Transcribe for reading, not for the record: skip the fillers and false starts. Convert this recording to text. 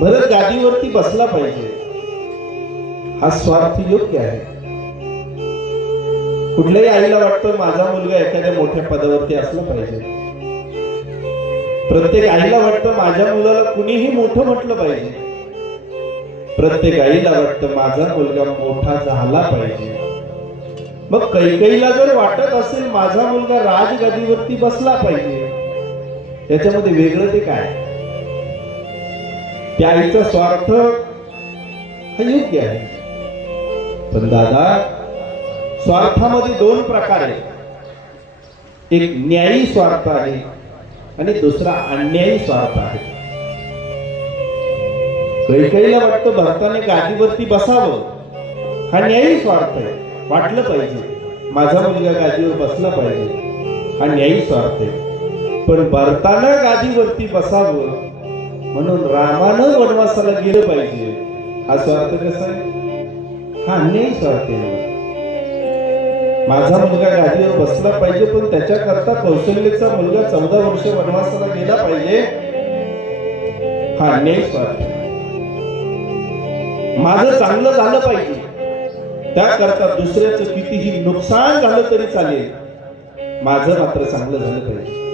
भरत गादीवरती बसला पाहिजे, हा स्वार्थ योग्य आहे. कुठल्याही आईला वाटतं माझा मुलगा एखाद्या मोठ्या पदावरती असला पाहिजे. प्रत्येक आईला वाटतं माझ्या मुलाला कुणीही मोठं म्हटलं पाहिजे. प्रत्येक आईला वाटतं माझा मुलगा मोठा झाला पाहिजे. मग कैकेयीला जर वाटत असेल माझा मुलगा राजगादीवरती बसला पाहिजे, याच्यामध्ये वेगळं ते काय? त्या आईचा स्वार्थ हा योग्य आहे. पण दादा, स्वार्थामध्ये दोन प्रकार आहेत. एक न्यायी स्वार्थ आहे आणि दुसरा अन्यायी स्वार्थ आहे. कैकेयीला वाटतं भरताने गादीवरती बसावं, हा न्यायी स्वार्थ आहे. वाटलं पाहिजे माझा मुलगा गादीवर बसला पाहिजे, हा न्यायी स्वार्थ आहे. पण भरताना गादीवरती बसावं म्हणून रामानं वनवासाला गेलं पाहिजे, हा स्वार्थ कसा आहे? हा अन्यायी स्वार्थ आहे. माझा मुलगा गादीवर बसला पाहिजे पण त्याच्याकरता कौशल्याचा मुलगा 14 वर्ष वनवासाला गेला पाहिजे, हा अन्यायी स्वार्थ आहे. माझं चांगलं झालं पाहिजे, त्याकरता दुसऱ्याचं कितीही नुकसान झालं तरी चालेल, माझं मात्र चांगलं झालं पाहिजे.